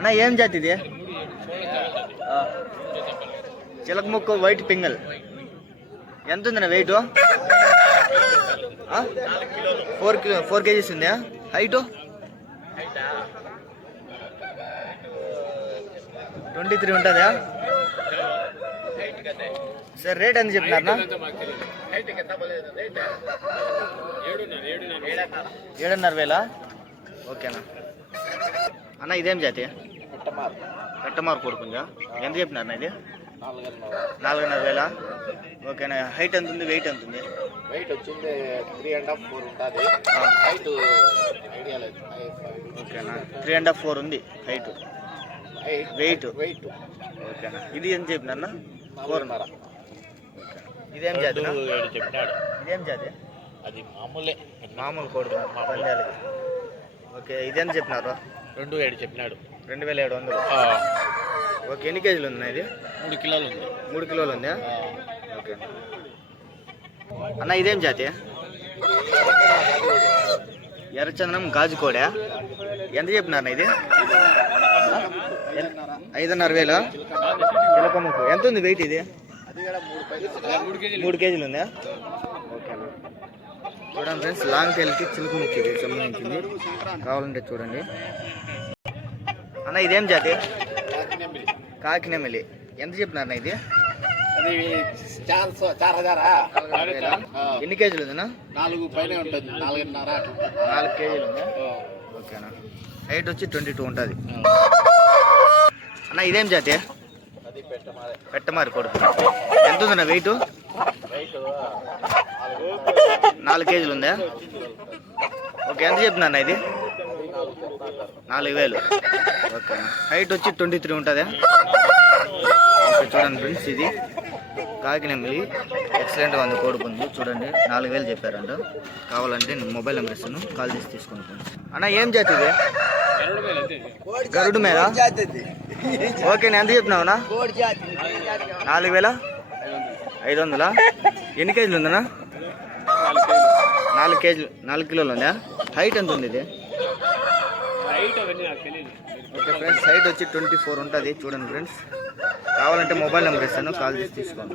అన్న ఏం జాతి ఇది? చిలకముక్కు చిలక ముక్కు వైట్ పింగల్. ఎంత ఉందన్న weight four kilo four KGs ఉందా? హైట్ ట్వంటీ త్రీ ఉంటుందా? సార్ రేట్ ఎంత చెప్పినారా ఏడున్నర వేల? ఓకేనా అన్న ఇదేం జాతి? పెట్టమారు కొడుకుందా ఎంత చెప్పినారన్న ఇది? నాలుగున్నర. వేల? ఓకేనా. హైట్ ఎంత ఉంది? వెయిట్ ఎంత ఉంది? వెయిట్ వచ్చింది త్రీ అండ్ హాఫ్ ఫోర్ ఉంటుంది. హైట్ ఐడియా లేదు. ఓకేనా. త్రీ అండ్ హాఫ్ ఫోర్ ఉంది హైట్ వెయిట్ వెయిట్ ఓకేనా. ఇది ఎంత చెప్పినారన్న ఫోర్ నాలుగున్నర. ఇదేం జాతి ఏడు చెప్పినాడు? ఇదేం జాతి? అది మామూలే. మామూలు కోడి పందాలకి. ఓకే. ఇదేంత చెప్పినారు? రెండు ఏడు చెప్పినాడు. రెండు వేల ఏడు వందలు. ఓకే ఎన్ని కేజీలు ఉంది ఇది? మూడు కిలోలు ఉంది. మూడు కిలోలు ఉందా? ఓకే. అన్న ఇదేం జాతి? ఎర్రచందనం గాజు కోడా? ఎంత చెప్పినారు ఇది? ఐదున్నర వేల. చిలకమ్మకు ఎంత ఉంది వెయిట్ ఇది? మూడు కేజీలు ఉందా? చూడండి ఫ్రెండ్స్ లాంగ్ టైల్కి చిలుక ముక్కి సంబంధించింది. కావాలంటే చూడండి. అన్న ఇదేం జాతి? కాకినెమిలి. ఎంత చెప్పినారన్న ఇది? ఎన్ని కేజీలు ఉందన్నా? నాలుగు పైన ఉంటుంది నాలుగున్నర నాలుగు కేజీలు ఉందా? ఓకేనా. హైట్ వచ్చి ట్వంటీ టూ ఉంటుంది. అన్న ఇదేం జాతి? పెట్టమారి. కొడుకు. ఎంత ఉందన్న వెయిట్ వెయిట్ నాలుగు కేజీలు ఉందా? ఓకే ఎంత చెప్తున్నా ఇది? నాలుగు వేలు. ఓకే. హైట్ వచ్చి ట్వంటీ త్రీ ఉంటుందా చూడండి ఫ్రెండ్స్ ఇది. కాకినెమ్మిలి ఎక్సలెంట్గా ఉంది కోడుకుంది చూడండి నాలుగు వేలు చెప్పారంట. కావాలంటే నేను మొబైల్ నెంబర్ ఇస్తాను. కాల్ చేసి తీసుకుంటాను ఫ్రెండ్స్. అన్న ఏం జాతి ఇది? గరుడు మీద ఓకే నేను ఎంత చెప్పినావునా నాలుగు వేల? ఐదు వందలా? ఎన్ని కేజీలు ఉందన్నా? నాలుగు కేజీలు. నాలుగు కిలోలు ఉందా? హైట్ ఎంత ఉంది ఇది? ఓకే ఫ్రెండ్స్ సైట్ వచ్చి ట్వంటీ ఫోర్ ఉంటుంది. చూడండి ఫ్రెండ్స్. కావాలంటే మొబైల్ నెంబర్ ఇస్తాను. కాల్ చేసి తీసుకోండి.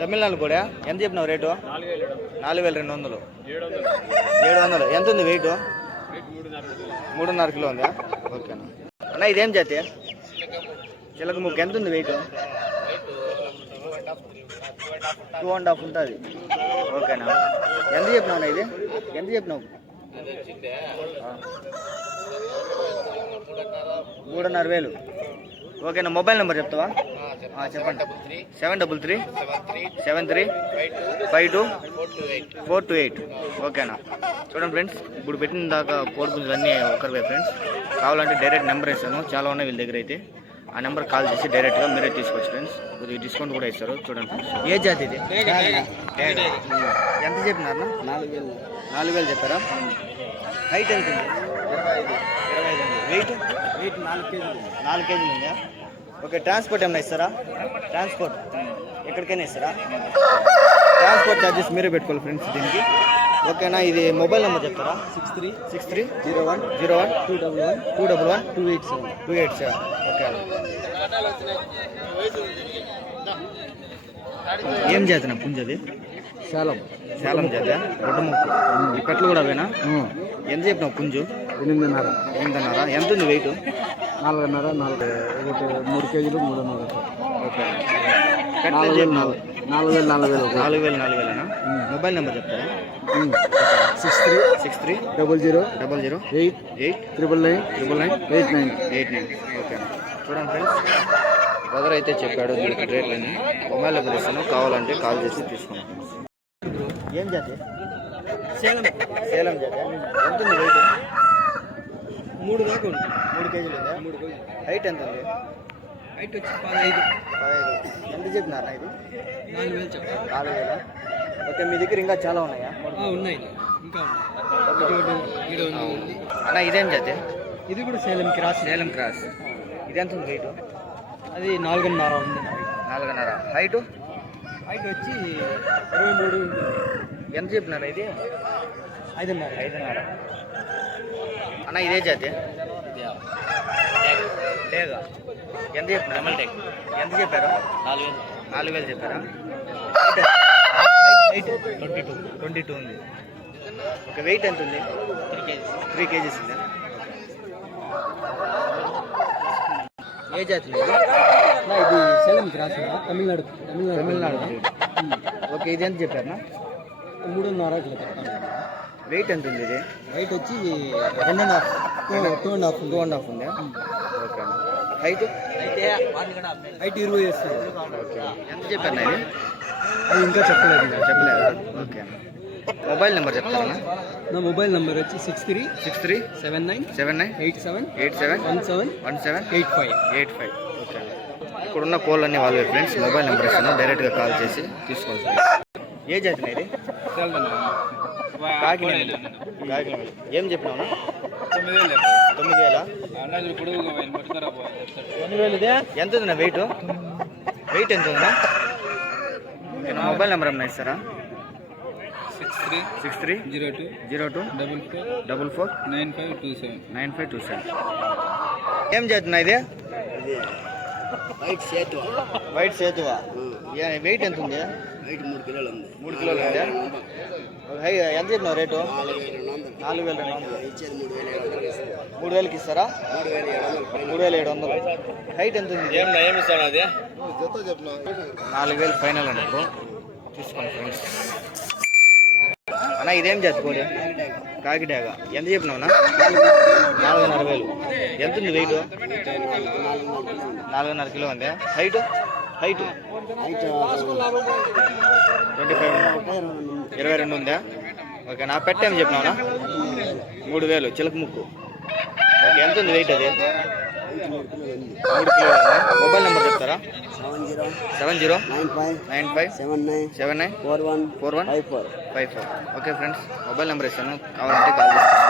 తమిళనాడు కూడా ఎంత చెప్పినావు రేటు? నాలుగు వేల రెండు వందలు. ఏడు వందలు. ఎంత ఉంది వెయిట్ మూడున్నర కిలో ఉందా? ఓకేనా అన్న. ఇదేం జాతి? చిలక ముక్క. ఎంత ఉంది వెయిట్ టూ అండ్ హాఫ్ ఉంటుంది. ఓకేనా ఎంత చెప్పినావు అన్న ఇది? ఎంత చెప్పినావు? మూడున్నర వేలు. ఓకేనా మొబైల్ నెంబర్ చెప్తావా? ఆ, చెప్పండి. Three. Seven double three. Seven three. Five two. Four two eight. ఓకేనా చూడండి ఫ్రెండ్స్ ఇప్పుడు పెట్టిన దాకా కోడి పుంజులు అన్నీ ఒకరివే ఫ్రెండ్స్. కావాలంటే డైరెక్ట్ నెంబర్ ఇస్తాను చాలా ఉన్నాయి వీళ్ళ దగ్గర అయితే. ఆ నెంబర్ కాల్ చేసి డైరెక్ట్గా మీరే తీసుకోవచ్చు ఫ్రెండ్స్. కొద్దిగా డిస్కౌంట్ కూడా ఇస్తారు. చూడండి ఏ జాతి ఇది? ఎంత చెప్పినారు నాలుగు వేలు. నాలుగు వేలు చెప్పారా? హైట్ ఎంత ఉంది? ఇరవై ఐదు వెయిట్ వెయిట్ నాలుగు కేజీలు నాలుగు కేజీలు ఉందా? ఓకే ట్రాన్స్పోర్ట్ ఏమైనా ఇస్తారా? ట్రాన్స్పోర్ట్ ఎక్కడికైనా ఇస్తారా? ట్రాన్స్పోర్ట్ ఛార్జెస్ మీరే పెట్టుకోవాలి ఫ్రెండ్స్ దీనికి. ఓకేనా ఇది మొబైల్ నెంబర్ చెప్తారా? Six three six three zero one zero one two double one two double one two eight seven two eight seven okay ఏం చేతున్నా పుంజది? శాలం. శాలం చేత రొడ్డు ముక్కు ఈ కూడా అవేనా? ఎంత చెప్పినావు పుంజు? ఎనిమిదిన్నర. ఏంటన్నారా ఎంత ఉంది వెయిట్ నాలుగున్నర నాలుగు ఒకటి మూడు కేజీలు మూడున్నర ఓకే. పెట్లు ఎంత చెప్పినావు నాలుగు? వేలు నాలుగు వేలు నాలుగు వేలు నాలుగు వేలేనా మొబైల్ నెంబర్ చెప్తారా six three six three double zero double zero eight eight triple nine triple nine eight nine. Eight nine. Okay. చూడండి ఫ్రెండ్స్ బ్రదర్ అయితే చెప్పాడు దీనికి రేట్లని మొబైల్ నెంబర్ ఇస్తాను కావాలంటే కాల్ చేసి తీసుకున్నాం ఏం జాతి? సేలం. సేలం జాతి. ఎంత ఉంది వెయిట్ మూడు దాకా ఉంది. మూడు కేజీలు ఉందా మూడు కేజీలు. హైట్ ఎంత ఉంది? హైట్ వచ్చి పదహైదు. పదహైదు. ఎంత చెప్పినారా ఇది? నాలుగు వేలు చెప్పాలి నాలుగు వేల? ఓకే మీ దగ్గర ఇంకా చాలా ఉన్నాయా? ఉన్నాయి. ఇంకా ఉన్నాయి. అన్న ఇదేం జాతి? ఇది కూడా సేలం క్రాస్. సేలం క్రాస్. ఇది ఎంత ఉంది వెయిట్ అది నాలుగున్నర ఉంది నాలుగున్నర. హైటు హైట్ వచ్చి ఇరవై మూడు ఎంత చెప్పినారా ఇది? ఐదున్నర. ఐదున్నర. అన్న ఇదే జాతి? టేగా ఎంత చెప్పారు ఎంత చెప్పారు? నాలుగు వేలు. నాలుగు వేలు చెప్పారా? Weight twenty two twenty two ఉంది. ఓకే వెయిట్ ఎంత ఉంది? త్రీ కేజీస్ త్రీ కేజీస్ ఉంది. ఏ జాతి ఇది సేలం క్రాస్ తమిళనాడు తమిళనాడు తమిళనాడు ఓకే ఇది ఎంత చెప్పారు మూడున్నర చెప్తాను వెయిట్ ఎంత ఉంది ఇది? వైట్ వచ్చి రెండు and half. Two and half two and half ఉంది? ఓకే హైట్ అయితే హైట్ ఇరవై వేస్తుంది ఎంత చెప్పారు ఇది? అది ఇంకా చెప్పలేదు. చెప్పలేదా. ఓకే మొబైల్ నెంబర్ చెప్తారా నా మొబైల్ నెంబర్ వచ్చి six three six three seven nine seven nine eight seven eight seven one seven one seven eight five. Eight five. Okay ఇక్కడున్న కోళ్ళన్నీ వాళ్ళే ఫ్రెండ్స్ మొబైల్ నెంబర్ ఇస్తాను డైరెక్ట్గా కాల్ చేసి తీసుకోవచ్చు ఏ జాతి ఇది కాకినాడ. కాకినాడ. ఏం చెప్పినావు తొమ్మిది వేల తొమ్మిది వేలు ఇదే ఎంత ఉందన్నా వెయిట్ వెయిట్ ఎంత ఉందా ఓకే, నా మొబైల్ నెంబర్ ఏమన్నా ఇస్తారా? Six three six three zero two zero two double four double four nine five two seven nine five two seven ఏం చేస్తున్నా ఇది? వైట్ సేతు వైట్ సేతువా ఏ- వెయిట్ ఎంత ఉంది? వైట్ మూడు కిలోలు ఉంది. మూడు కిలోలు ఉందా? హై ఎంత చెప్పినావు రేటు? నాలుగు వేల రెండు వందలు. మూడు వేల ఏడు వందలు ఇస్తుంది మూడు వేలకి ఇస్తారా? మూడు వేల ఏడు వందలు మూడు వేల ఏడు వందలు. హైట్ ఎంత ఉంది? ఏం ఏమి ఇస్తాను అది నాలుగు వేలు ఫైనల్ అండి ఇప్పుడు తీసుకోండి ఫ్రెండ్స్. అన్న ఇదేం జాతి కోడి? కాకిటాక ఎంత చెప్పినావునా నాలుగున్నర వేలు. ఎంత ఉంది వెయిట్ నాలుగున్నర కిలో ఉంది? Height height twenty five. ఇరవై రెండు ఉందా? ఓకే నా పెట్ట చెప్పినావునా మూడు వేలు చిలక ముక్కు. ఓకే ఎంత ఉంది వెయిట్ అది? మూడు కిలోలు మొబైల్ నెంబర్ చెప్తారా? Seven zero seven zero nine five nine five seven nine seven nine four one four one five four. Five four. Okay friends mobile number ఇస్తాను కావాలంటే కాల్ చేస్తాను.